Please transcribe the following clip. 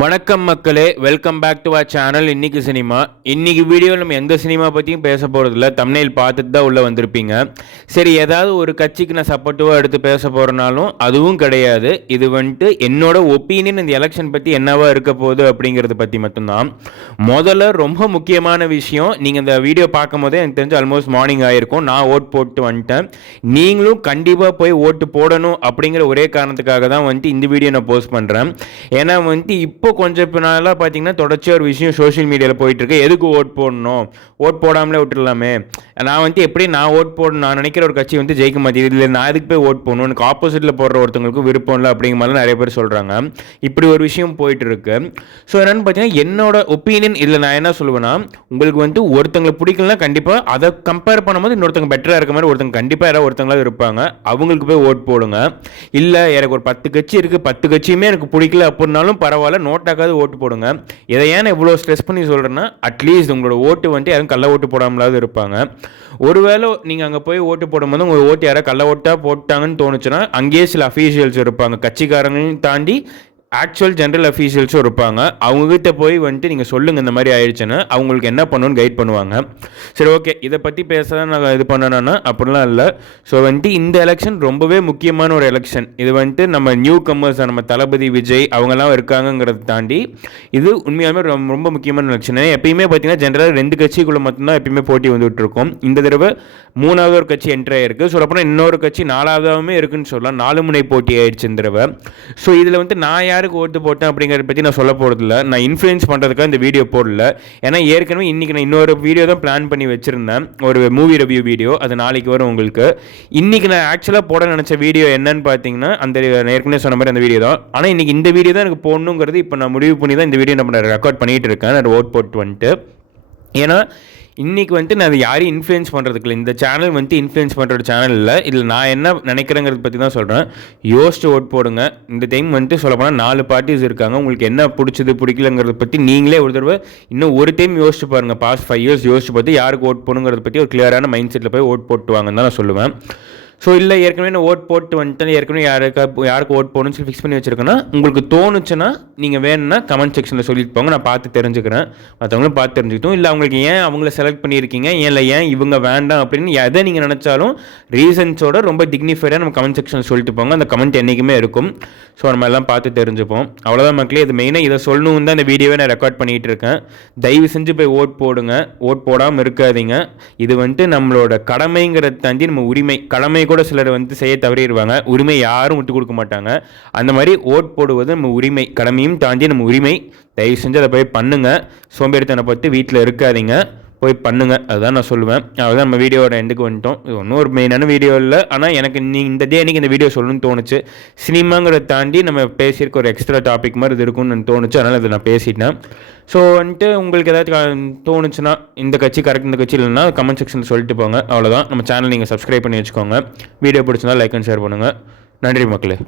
வணக்கம் மக்களே, welcome back to our channel இன்னைக்கு சினிமா. இன்னைக்கு வீடியோவில் நம்ம எந்த சினிமா பற்றியும் பேச போகிறதில்ல. தம்ப்நெயில் பார்த்துட்டு தான் உள்ளே வந்திருப்பீங்க. சரி, ஏதாவது ஒரு கட்சிக்கு நான் சப்போர்ட்டிவாக எடுத்து பேச போகிறனாலும் அதுவும் கிடையாது. இது வந்துட்டு என்னோட ஒப்பீனியன் இந்த எலெக்ஷன் பற்றி என்னவா இருக்க போகுது அப்படிங்கிறத பற்றி மட்டும்தான். முதல்ல ரொம்ப முக்கியமான விஷயம், நீங்கள் இந்த வீடியோ பார்க்கும் போதே எனக்கு தெரிஞ்சு ஆல்மோஸ்ட் மார்னிங் ஆகிருக்கும். நான் ஓட் போட்டு வந்துட்டேன். நீங்களும் கண்டிப்பாக போய் ஓட்டு போடணும் அப்படிங்கிற ஒரே காரணத்துக்காக தான் வந்துட்டு இந்த வீடியோ நான் போஸ்ட் பண்ணுறேன். ஏன்னா வந்துட்டு இப்போ கொஞ்சம் இப்போ நாளாக பார்த்தீங்கன்னா தொடர்ச்சியாக ஒரு விஷயம் சோஷியல் மீடியாவில் போயிட்டுருக்கு. எதுக்கு ஓட் போடணும், ஓட் போடாமலே விட்டுடலாமே, நான் வந்துட்டு எப்படி நான் ஓட் போடணும், நான் நினைக்கிற ஒரு கட்சி வந்து ஜெயிக்க மாட்டேங்குது, இல்லை நான் எதுக்கு போய் ஓட் போடணும், எனக்கு ஆப்போசிட்டில் போடுற ஒருத்தவங்களுக்கு விருப்பம் இல்லை அப்படிங்கிற மாதிரி நிறைய பேர் சொல்கிறாங்க. இப்படி ஒரு விஷயம் போயிட்டு இருக்கு. ஸோ என்னென்னு பார்த்தீங்கன்னா என்னோட ஒப்பீனியன் இதில் நான் என்ன சொல்லுவேன்னா, உங்களுக்கு வந்துட்டு ஒருத்தங்களை பிடிக்கலனா கண்டிப்பாக அதை கம்பேர் பண்ணும்போது இன்னொருத்தங்க பெட்டராக இருக்க மாதிரி ஒருத்தங்க கண்டிப்பாக யாராவது ஒருத்தங்களாவது இருப்பாங்க, அவங்களுக்கு போய் ஓட் போடுங்க. இல்லை எனக்கு ஒரு 10 கட்சி இருக்குது, 10 கட்சியுமே எனக்கு பிடிக்கல அப்படின்னாலும் பரவாயில்ல, நோட்டாக்காவது ஓட்டு போடுங்க. இதை ஏன் இவ்வளோ ஸ்ட்ரெஸ் பண்ணி சொல்கிறேன்னா, அட்லீஸ்ட் உங்களோட ஓட்டு வந்துட்டு யாரும் கள்ள ஓட்டு போடாமலாவது இருப்பாங்க. ஒருவேளை நீங்கள் அங்கே போய் ஓட்டு போடும்போது உங்கள் ஓட்டு யாராவது கள்ள ஓட்டாக போட்டாங்கன்னு தோணுச்சுன்னா அங்கேயே சில அஃபீஷியல்ஸ் இருப்பாங்க, கட்சிக்காரங்களையும் தாண்டி ஆக்சுவல் ஜென்ரல் அஃபீஷியல்ஸும் இருப்பாங்க. அவங்ககிட்ட போய் வந்துட்டு நீங்கள் சொல்லுங்கள் இந்த மாதிரி ஆயிடுச்சுன்னா அவங்களுக்கு என்ன பண்ணணும்னு கைட் பண்ணுவாங்க. சரி, ஓகே, இதை பற்றி பேச நான் இது பண்ணணும்னா அப்படிலாம் இல்லை. ஸோ வந்துட்டு இந்த எலெக்ஷன் ரொம்பவே முக்கியமான ஒரு எலெக்ஷன். இது வந்துட்டு நம்ம நியூ கம்மர்ஸ், நம்ம தளபதி விஜய் அவங்கெல்லாம் இருக்காங்கிறத தாண்டி இது உண்மையாலுமே ரொம்ப முக்கியமான எலெக்ஷன். எப்பயுமே பார்த்தீங்கன்னா ஜென்ரலாக 2 கட்சிக்குள்ளே மட்டும்தான் எப்பயுமே போட்டி வந்துட்டு இருக்கும். இந்த தடவை 3வது ஒரு கட்சி என்ட்ரி ஆகிருக்கு. சொல்லப்போனால் இன்னொரு கட்சி 4வதாகவுமே இருக்குன்னு சொல்லலாம். 4 முனை போட்டி ஆயிடுச்சு இந்த தடவை. ஸோ இதில் வந்து நான் யாருக்கு ஓட்டு போட்டேன் அப்படிங்கிறத பற்றி நான் சொல்ல போகிறதில்ல. நான் இன்ஃப்ளூயன்ஸ் பண்ணுறதுக்காக இந்த வீடியோ போடல. ஏன்னா ஏற்கனவே இன்றைக்கி நான் இன்னொரு வீடியோ தான் பிளான் பண்ணி வச்சுருந்தேன், ஒரு மூவி ரிவ்யூ வீடியோ. அது நாளைக்கு வரும் உங்களுக்கு. இன்றைக்கி நான் ஆக்சுவலாக போட நினச்ச வீடியோ என்னன்னு பார்த்தீங்கன்னா அந்த ஏற்கனவே சொன்ன மாதிரி அந்த வீடியோ தான். ஆனால் இன்றைக்கி இந்த வீடியோ தான் எனக்கு போடணுங்கிறது இப்போ நான் முடிவு பண்ணி தான் இந்த வீடியோ நம்ம ரெக்கார்ட் பண்ணிகிட்டு இருக்கேன். நான் ஓட் போட்டு வந்துட்டு, ஏன்னா இன்றைக்கி வந்துட்டு நான் அதை யாரையும் இன்ஃப்ளூயன்ஸ் பண்ணுறதுக்கு இல்லை. இந்த சேனல் வந்துட்டு இன்ஃப்ளூயன்ஸ் பண்ணுற ஒரு சேனல் இல்லை. இதில் நான் என்ன நினைக்கிறேங்கிறத பற்றி தான் சொல்கிறேன். யோசிச்சு ஓட் போடுங்க. இந்த டைம் வந்துட்டு சொல்லப்போனால் 4 பார்ட்டிஸ் இருக்காங்க. உங்களுக்கு என்ன பிடிச்சது பிடிக்கலங்கிறத பற்றி நீங்களே ஒரு தடவை இன்னும் ஒரு டைம் யோசிச்சு பாருங்கள். பாஸ்ட் 5 இயர்ஸ் யோசிச்சு பார்த்து யாருக்கு ஓட் போடுங்கிறத பற்றி ஒரு கிளியரான மைண்ட் செட்டில் போய் ஓட் போட்டு வாங்கன்னு தான் நான் சொல்லுவேன். ஸோ இல்லை ஏற்கனவே நான் ஓட் போட்டு வந்துட்டேன், ஏற்கனவே யாருக்கு ஓட் போடணும்னு சொல்லி ஃபிக்ஸ் பண்ணி வச்சுருக்கேன்னா உங்களுக்கு தோணுச்சுன்னா நீங்கள் வேணும்னா கமெண்ட் செக்ஷனில் சொல்லிட்டு போங்க, நான் பார்த்து தெரிஞ்சுக்கிறேன். மற்றவங்களும் பார்த்து தெரிஞ்சுக்கிட்டோம். இல்லை அவங்களுக்கு ஏன் அவங்கள செலக்ட் பண்ணியிருக்கீங்க, இல்லை ஏன் இவங்க வேண்டாம் அப்படின்னு எதை நீங்கள் நினச்சாலும் ரீசன்ஸோட ரொம்ப டிக்னிஃபைடாக நம்ம கமெண்ட் செக்ஷனில் சொல்லிட்டு போங்க. அந்த கமெண்ட் என்றைக்குமே இருக்கும். ஸோ நம்ம எல்லாம் பார்த்து தெரிஞ்சுப்போம். அவ்வளோதான் மக்களே. இது மெயினாக இதை சொல்லணும் தான் இந்த வீடியோவை நான் ரெக்கார்ட் பண்ணிகிட்டு இருக்கேன். தயவு செஞ்சு போய் ஓட் போடுங்க, ஓட் போடாமல் இருக்காதீங்க. இது வந்துட்டு நம்மளோட கடமைங்கிறத தாண்டி நம்ம உரிமை. கடமை கூட சிலர் வந்து செய்ய தவறிடுவாங்க, உரிமை யாரும் விட்டு கொடுக்க மாட்டாங்க. அந்த மாதிரி ஓட் போடுவது நம்ம உரிமை, கடமையும் தாண்டி நம்ம உரிமை. தயவு செஞ்சு அதை போய் பண்ணுங்கள். சோம்பேறித்தனை பற்றி வீட்டில் இருக்காதீங்க, போய் பண்ணுங்கள். அதுதான் நான் சொல்லுவேன். அதுதான் நம்ம வீடியோட எண்டுக்கு வந்துட்டோம். இது ஒன்றும் ஒரு மெயினான வீடியோ இல்லை, ஆனால் எனக்கு இந்த டே அன்றைக்கி இந்த வீடியோ சொல்லணும்னு தோணுச்சு. சினிமாங்கிறத தாண்டி நம்ம பேசியிருக்க ஒரு எக்ஸ்ட்ரா டாபிக் மாதிரி இது இருக்கும்னு தோணுச்சு, அதனால் இதை நான் பேசிட்டேன். ஸோ வந்துட்டு உங்களுக்கு ஏதாச்சும் தோணுச்சுன்னா இந்த கட்சி கரெக்ட், இந்த கட்சி இல்லைன்னா கமெண்ட் செக்ஷனில் சொல்லிட்டு போங்க. அவ்வளோதான். நம்ம சேனல் நீங்கள் சப்ஸ்கிரைப் பண்ணி வச்சுக்கோங்க. வீடியோ பிடிச்சிருந்தா லைக் அண்ட் ஷேர் பண்ணுங்கள். நன்றி மக்களே.